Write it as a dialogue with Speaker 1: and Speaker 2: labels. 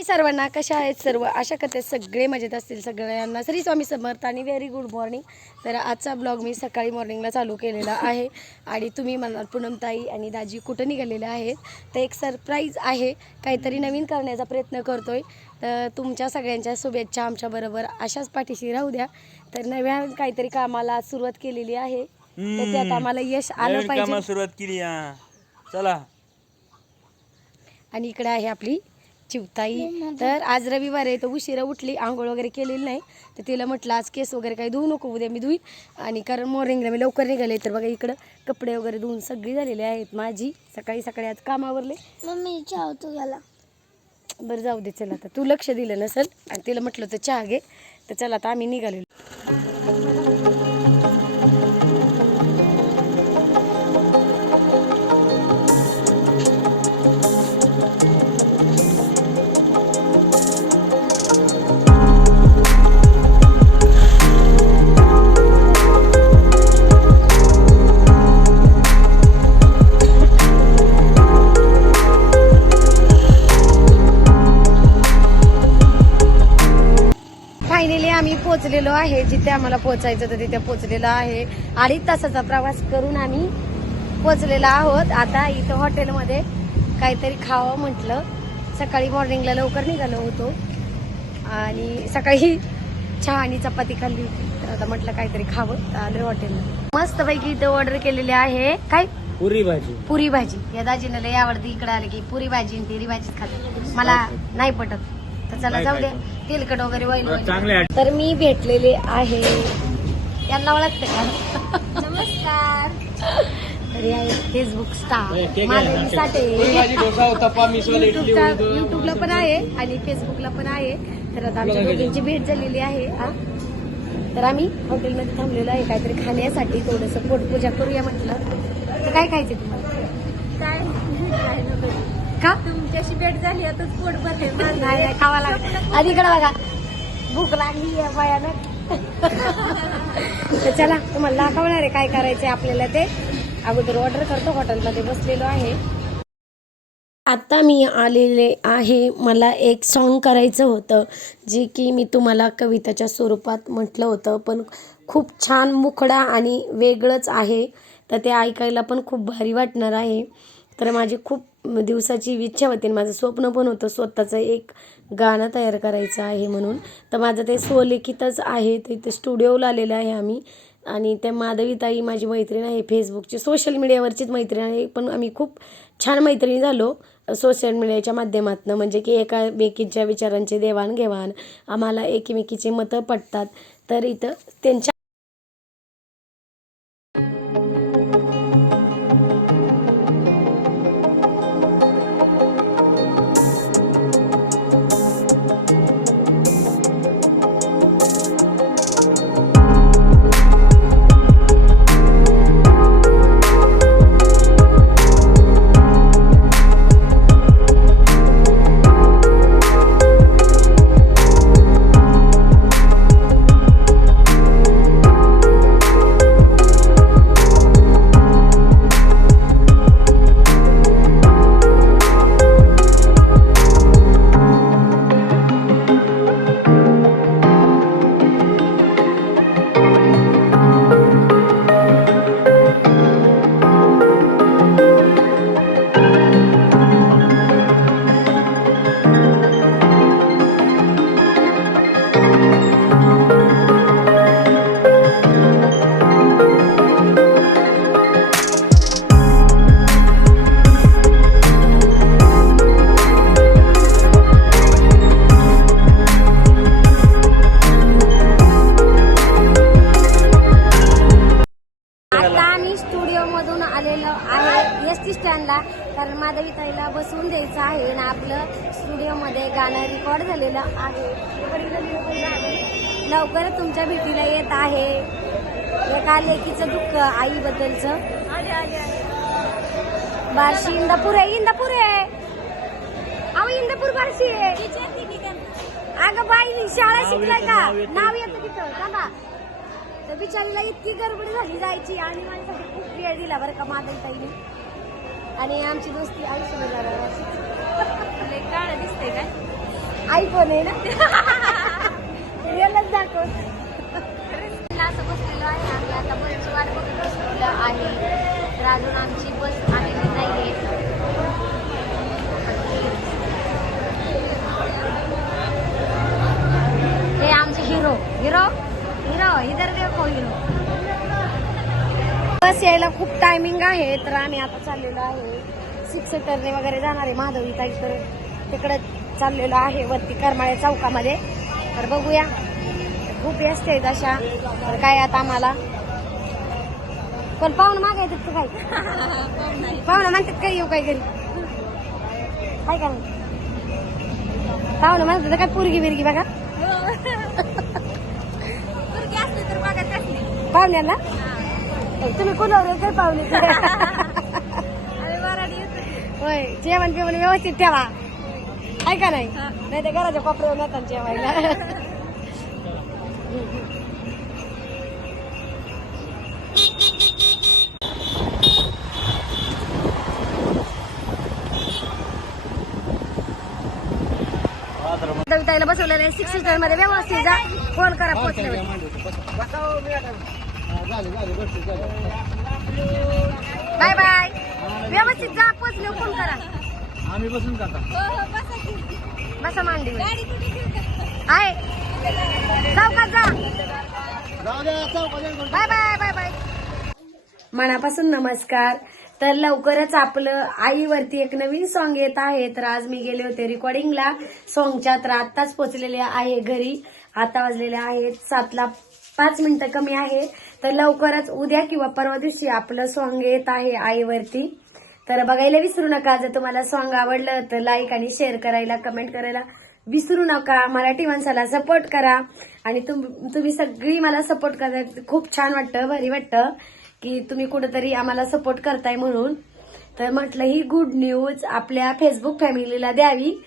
Speaker 1: हाय सर्वांना कशा आहेत सर्व? आशा करते सगळे मजेत असतील सगळ्यांना. श्री स्वामी समर्थ आणि व्हेरी गुड मॉर्निंग तर आजचा ब्लॉग मी सकाळी मॉर्निंगला चालू केलेला आहे. आणि तुम्ही म्हणाल पूनमताई आणि दाजी कुठं निघालेले आहेत? तर एक सरप्राईज आहे. काहीतरी नवीन करण्याचा प्रयत्न करतोय. तर तुमच्या सगळ्यांच्या शुभेच्छा आमच्याबरोबर अशाच पाठीशी राहू द्या. तर नव्या काहीतरी कामाला सुरुवात केलेली आहे. तर त्यात आम्हाला यश आलं पाहिजे.
Speaker 2: सुरुवात केली चला.
Speaker 1: आणि इकडे आहे आपली चिवताई. तर आज रविवार आहे तर उशिरा उठली आंघोळ वगैरे केलेली नाही. तर तिला म्हटलं आज केस वगैरे काही धुवू नको उद्या मी धुईन. आणि कारण मॉर्निंगला मी लवकर निघाले तर बघा इकडं कपडे वगैरे धुवून सगळी झालेली आहेत माझी. सकाळी सकाळी आज कामावरले
Speaker 3: मम्मी चहा तू गेला
Speaker 1: बरं जाऊ दे चला आता. तू लक्ष दिलं नसेल? आणि तिला म्हटलं तर चहा घे. तर चला आता आम्ही निघालेलो. आम्ही पोहोचलेलो आहे. जिथे आम्हाला पोहोचायचं होतं तिथे पोहोचलेलो आहे. अडीच तासाचा प्रवास करून आम्ही पोहोचलेलो आहोत. आता इथं हॉटेलमध्ये काहीतरी खावं म्हटलं. सकाळी मॉर्निंगला लवकर निघालो होतो. आणि सकाळी चहा आणि चपाती खाल्ली होती. तर आता म्हटलं काहीतरी खावं आलोय हॉटेलला मस्तपैकी इथं ऑर्डर केलेली आहे. काय?
Speaker 2: पुरी भाजी.
Speaker 1: पुरी भाजी. या दाजीनं लय आवडते. इकडे आले की पुरी भाजी आणि तेरी भाजीच खाते मला नाही पटत. तर चला जाऊ द्या. तेलकट वगैरे
Speaker 2: आठ-
Speaker 1: तर मी भेटलेले आहे. यांना ओळखते का?
Speaker 3: नमस्कार.
Speaker 1: फेसबुक स्टार युट्यूबला पण आहे आणि फेसबुकला पण आहे. तर आता आमच्या दोघींची भेट झालेली आहे तर आम्ही हॉटेलमध्ये थांबलेलो आहे काहीतरी खाण्यासाठी थोडस पोटपूजा करूया म्हटलं. तर काय खायचं तुम्हाला?
Speaker 3: काय काय नको.
Speaker 1: का?
Speaker 3: तुमच्याशी भेट झाली आताच पोट भरले
Speaker 1: खावा लागत आधी इकडे बघा भूक लागली आहे भयानक. तर चला तुम्हाला दाखवणार आहे काय करायचंय आपल्याला ते. अगोदर ऑर्डर करतो हॉटेलमध्ये बसलेलो आहे. आता मी आलेले आहे. मला एक सॉन्ग करायचं होतं जे की मी तुम्हाला कविताच्या स्वरूपात म्हटलं होतं पण खूप छान मुखडा आणि वेगळंच आहे. तर ते ऐकायला पण खूप भारी वाटणार आहे. तर माझी खूप दिवसाची इच्छा होती आणि माझं स्वप्न पण होतं स्वतःचं एक गाणं तयार करायचं आहे म्हणून. तर माझं ते स्वलिखितच आहे ते इथे स्टुडिओला आलेलं आहे आम्ही. आणि त्या माधवीताई माझी मैत्रीण आहे फेसबुकची सोशल मीडियावरचीच मैत्रीण आहे. पण आम्ही खूप छान मैत्रिणी झालो सोशल मीडियाच्या माध्यमातून. म्हणजे की एकामेकींच्या विचारांची देवाणघेवाण आम्हाला एकमेकीचे मतं पटतात. तर इथं त्यांच्या द्यायचं आहे आणि आपलं स्टुडिओमध्ये गाणं रेकॉर्ड झालेलं आहे. लवकरच तुमच्या भेटीला येत आहे. एका लेकीचं दुःख आईबद्दलचं. बार्शी इंदापूर आहे इंदापूर आहे. अहो इंदापूर बार्शी आहे. अगं बाई शाळा शिकलाय का? नाव येतं. तिथं. थांबा. तर बिचारीला इतकी गडबड झाली जायची आणि माझ्यासाठी खूप वेळ दिला बरं का माधवताईने आणि आमची दोस्ती आयुष्यभर
Speaker 3: दिसते काय?
Speaker 1: आयफोन आहे ना? रिअलच दाखव.
Speaker 3: असं बसलेलो आहे आम्ही आता बसची वाट बघत बसलेलो आहे. तर अजून आमची बस आलेली नाहीये हे आमचे हिरो हिरो हिरो इधर देखो हिरो
Speaker 1: बस यायला खूप टायमिंग आहे. तर आम्ही आता चाललेलो आहे. सिक्स सीटरने वगैरे जाणार आहे माधवी ताई. तर तिकडे चाललेलो आहे वरती करमाळे चौकामध्ये. तर बघूया. खूप असते अशा. तर काय आता आम्हाला? पण पाहुणं मागायचं तू काय पाहुणं म्हणतात काय येऊ काय घरी? काय का नाही? पाहुणं म्हणतात काय पुरगी बिरगी बघा.
Speaker 3: असली
Speaker 1: पाहुण्याला तुम्ही कुणावर काय
Speaker 3: येतो
Speaker 1: होय जेवण बिवण व्यवस्थित ठेवा. आहे का नाही? नाही तर घराच्या कोपऱ्यावर येतात जेवायला. ताईला बसवलेलं आहे. सिक्स सीटरमध्ये व्यवस्थित जा. फोन करा पोहोचल्यावर. Bye bye. व्यवस्थित जा पोहोचले फोन करा.
Speaker 2: आम्ही बसून का
Speaker 3: हो हो बसा
Speaker 1: मांडी आहे. चौकात जा. Bye bye bye bye. मनापासून नमस्कार. तर लवकरच आपलं आईवरती एक नवीन सॉन्ग येत आहे. तर आज मी गेले होते रेकॉर्डिंगला सॉन्गच्या तर आत्ताच पोचलेले आहे घरी. आता वाजलेले आहेत सातला पाच मिनिटं कमी आहे. तर लवकरच उद्या किंवा परवा दिवशी आपलं सॉन्ग येत आहे आईवरती. तर बघायला विसरू नका. जर तुम्हाला सॉन्ग आवडलं तर लाईक आणि शेअर करायला कमेंट करायला विसरू नका. मराठी माणसाला सपोर्ट करा. आणि तुम तुम्ही सगळी मला सपोर्ट करताय. खूप छान वाटतं भारी वाटतं की तुम्ही कुठंतरी आम्हाला सपोर्ट करताय म्हणून. तर म्हटलं ही गुड न्यूज आपल्या फेसबुक फॅमिलीला द्यावी.